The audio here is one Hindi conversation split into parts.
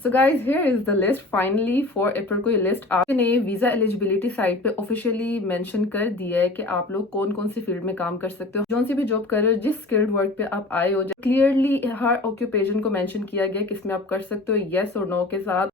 So guys here is the list finally for अप्रैल को ये लिस्ट आपने वीजा एलिजिबिलिटी साइट पे ऑफिशियली मेंशन कर दिया है कि आप लोग कौन कौन सी फील्ड में काम कर सकते हो, जो सी भी जॉब कर रहे हो, जिस स्किल्ड वर्क पे आप आए हो। क्लियरली हर ऑक्यूपेशन को मेंशन किया गया कि इसमें आप कर सकते हो येस और नो के साथ।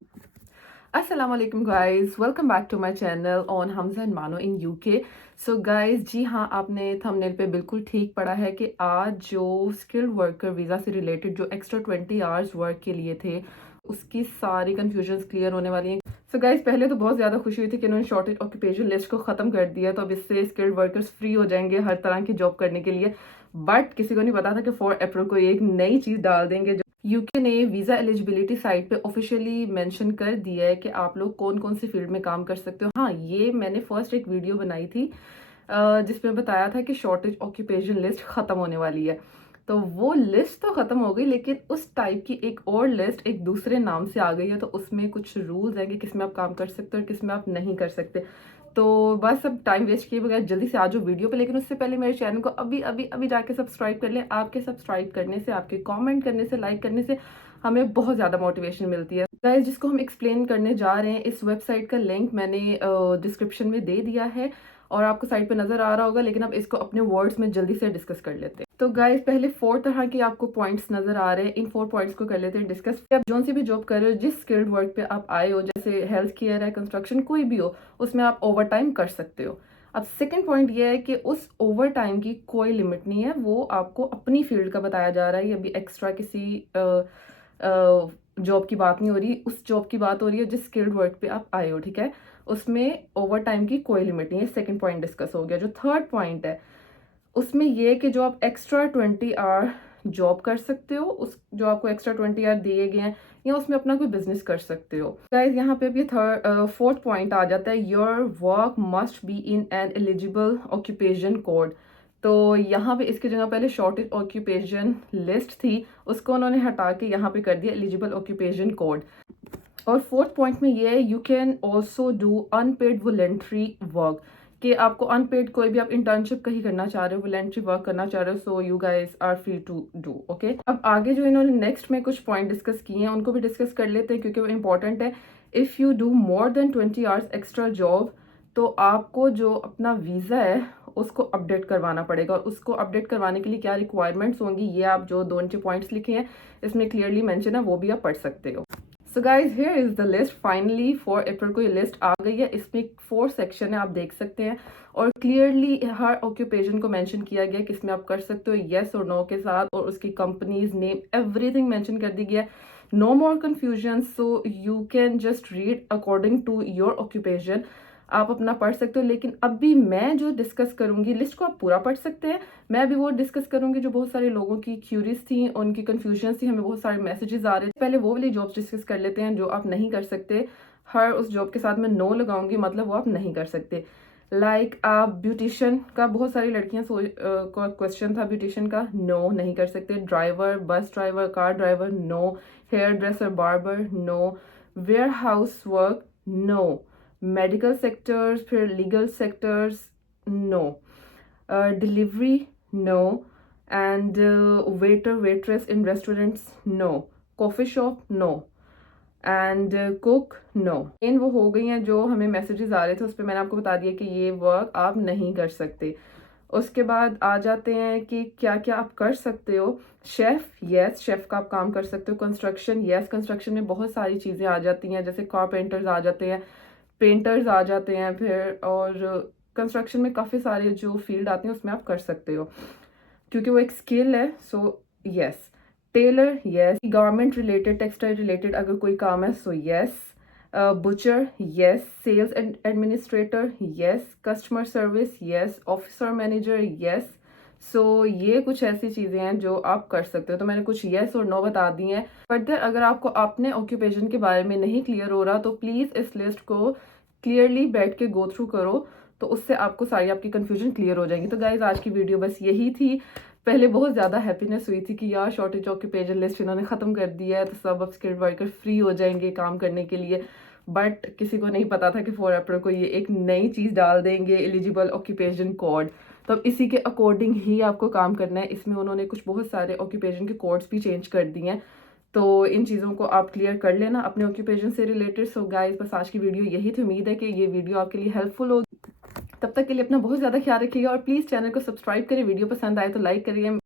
अस्सलाम वालेकुम guys, welcome back to my channel on Hamza and Mano in UK. So guys जी हाँ, आपने थंबनेल पे बिल्कुल ठीक पढ़ा है कि आज जो स्किल्ड वर्कर वीज़ा से रिलेटेड जो एक्स्ट्रा 20 आवर्स वर्क के लिए थे उसकी सारी कंफ्यूजन्स क्लियर होने वाली हैं। सो गाइज पहले तो बहुत ज़्यादा खुशी हुई थी कि उन्होंने शॉर्टेज ऑक्यूपेशन लिस्ट को ख़त्म कर दिया, तो अब इससे स्किल्ड वर्कर्स फ्री हो जाएंगे हर तरह की जॉब करने के लिए। बट किसी को नहीं पता था कि 4 अप्रैल को एक नई चीज़ डाल देंगे। यूके ने वीजा एलिजिबिलिटी साइट पे ऑफिशियली मेंशन कर दिया है कि आप लोग कौन कौन सी फील्ड में काम कर सकते हो। हाँ, ये मैंने फर्स्ट एक वीडियो बनाई थी जिसमें बताया था कि शॉर्टेज ऑक्यूपेशन लिस्ट खत्म होने वाली है। तो वो लिस्ट तो खत्म हो गई, लेकिन उस टाइप की एक और लिस्ट एक दूसरे नाम से आ गई है। तो उसमें कुछ रूल्स हैं कि किसमें आप काम कर सकते हो और किसमें आप नहीं कर सकते। तो बस अब टाइम वेस्ट किए बगैर जल्दी से आ जाओ वीडियो पे। लेकिन उससे पहले मेरे चैनल को अभी अभी अभी जाके सब्सक्राइब कर लें। आपके सब्सक्राइब करने से, आपके कमेंट करने से, लाइक करने से हमें बहुत ज़्यादा मोटिवेशन मिलती है। गाइस, जिसको हम एक्सप्लेन करने जा रहे हैं, इस वेबसाइट का लिंक मैंने डिस्क्रिप्शन में दे दिया है और आपको साइट पे नजर आ रहा होगा। लेकिन अब इसको अपने वर्ड्स में जल्दी से डिस्कस कर लेते हैं। तो गाइस, पहले 4 तरह के आपको पॉइंट्स नजर आ रहे हैं। इन 4 पॉइंट्स को कर लेते हैं डिस्कस। आप जो सी भी जॉब कर रहे हो, जिस स्किल्ड वर्क पे आप आए हो, जैसे हेल्थ केयर है, कंस्ट्रक्शन, कोई भी हो, उसमें आप ओवर टाइम कर सकते हो। अब सेकंड पॉइंट ये है कि उस ओवर टाइम की कोई लिमिट नहीं है, वो आपको अपनी फील्ड का बताया जा रहा है। ये अभी एक्स्ट्रा किसी जॉब की बात नहीं हो रही, उस जॉब की बात हो रही है जिस स्किल्ड वर्क पे आप आए हो, ठीक है। उसमें ओवर टाइम की कोई लिमिट नहीं है। सेकंड पॉइंट डिस्कस हो गया। जो थर्ड पॉइंट है उसमें ये कि जो आप एक्स्ट्रा 20 आवर जॉब कर सकते हो, उस जो आपको एक्स्ट्रा 20 आवर दिए गए हैं, या उसमें अपना कोई बिजनेस कर सकते हो। गाइस, यहाँ पे भी फोर्थ पॉइंट आ जाता है, your work must be in an eligible occupation code. तो यहाँ पे इसकी जगह पहले शॉर्टेज ऑक्यूपेशन लिस्ट थी, उसको उन्होंने हटा के यहाँ पे कर दिया एलिजिबल ऑक्यूपेशन कोड। और फोर्थ पॉइंट में ये है, you can also do unpaid voluntary work, कि आपको अनपेड कोई भी आप इंटर्नशिप कहीं करना चाह रहे हो, वॉलेंट्री वर्क करना चाह रहे हो, so you guys are free to do. Okay, अब आगे जो इन्होंने नेक्स्ट में कुछ पॉइंट डिस्कस किए हैं उनको भी डिस्कस कर लेते हैं, क्योंकि वो इंपॉर्टेंट है। If you do more than 20 hours extra job, तो आपको जो अपना वीज़ा है उसको अपडेट करवाना पड़ेगा। और उसको अपडेट करवाने के लिए क्या रिक्वायरमेंट्स होंगी, ये आप जो 2 पॉइंट्स लिखे हैं इसमें क्लियरली मेंशन है, वो भी आप पढ़ सकते हो। So guys here is the list finally for अप्रैल को ये लिस्ट आ गई है। इसमें 4 सेक्शन है, आप देख सकते हैं। और क्लियरली हर ऑक्यूपेशन को मेंशन किया गया किसमें आप कर सकते हो येस और नो के साथ, और उसकी कंपनीज नेम एवरीथिंग मेंशन कर दी गया है। No more confusion, so you can just read according to your occupation. आप अपना पढ़ सकते हो। लेकिन अभी मैं जो डिस्कस करूंगी, लिस्ट को आप पूरा पढ़ सकते हैं, मैं अभी वो डिस्कस करूंगी जो बहुत सारे लोगों की क्यूरीज थी, उनकी कंफ्यूजन थी, हमें बहुत सारे मैसेजेस आ रहे थे। पहले वो वाली जॉब्स डिस्कस कर लेते हैं जो आप नहीं कर सकते। हर उस जॉब के साथ मैं नो लगाऊंगी, मतलब वो आप नहीं कर सकते। लाइक आप ब्यूटिशियन का, बहुत सारी लड़कियां का क्वेश्चन था ब्यूटिशियन का, नो नहीं कर सकते। Driver, bus driver, car driver, no. Hairdresser, barber, no. Warehouse work, no. Medical sectors, फिर legal sectors, no. Delivery, no. And waiter waitress in restaurants, no. Coffee shop, no. And cook, no. इन वो हो गई हैं जो हमें मैसेजेस आ रहे थे, उस पर मैंने आपको बता दिया कि ये वर्क आप नहीं कर सकते। उसके बाद आ जाते हैं कि क्या क्या आप कर सकते हो। शेफ, यस, शेफ का आप काम कर सकते हो। कंस्ट्रक्शन, यस, कंस्ट्रक्शन में बहुत सारी चीज़ें आ जाती हैं, जैसे कारपेंटर्स आ जाते हैं, पेंटर्स आ जाते हैं, फिर और कंस्ट्रक्शन में काफ़ी सारे जो फील्ड आते हैं उसमें आप कर सकते हो, क्योंकि वो एक स्किल है। So yes. Tailor, yes. Garment related, textile related अगर कोई काम है, so yes. Butcher, yes. Sales administrator, yes. Customer service, yes. Officer manager, yes. So ये कुछ ऐसी चीज़ें हैं जो आप कर सकते हो। तो मैंने कुछ येस और नो बता दी हैं। फर्दर अगर आपको अपने ऑक्यूपेशन के बारे में नहीं क्लियर हो रहा, तो प्लीज़ इस लिस्ट को क्लियरली बैठ के गो थ्रू करो, तो उससे आपको सारी आपकी कंफ्यूजन क्लियर हो जाएगी। तो गाइज, आज की वीडियो बस यही थी। पहले बहुत ज़्यादा हैप्पीनेस हुई थी कि यार शॉर्टेज ऑक्यूपेशन लिस्ट इन्होंने ख़त्म कर दिया है, तो सब अब स्किल्ड वर्कर फ्री हो जाएंगे काम करने के लिए। बट किसी को नहीं पता था कि 4 अप्रैल को ये एक नई चीज़ डाल देंगे, एलिजिबल ऑक्यूपेशन कोड। तो अब इसी के अकॉर्डिंग ही आपको काम करना है। इसमें उन्होंने कुछ बहुत सारे ऑक्यूपेशन के कोड्स भी चेंज कर दिए हैं। तो इन चीज़ों को आप क्लियर कर लेना अपने ऑक्यूपेशन से रिलेटेड। सो गाइस, बस आज की वीडियो यही थी। उम्मीद है कि ये वीडियो आपके लिए हेल्पफुल होगी। तब तक के लिए अपना बहुत ज़्यादा ख्याल रखिएगा और प्लीज़ चैनल को सब्सक्राइब करें। वीडियो पसंद आए तो लाइक करिए।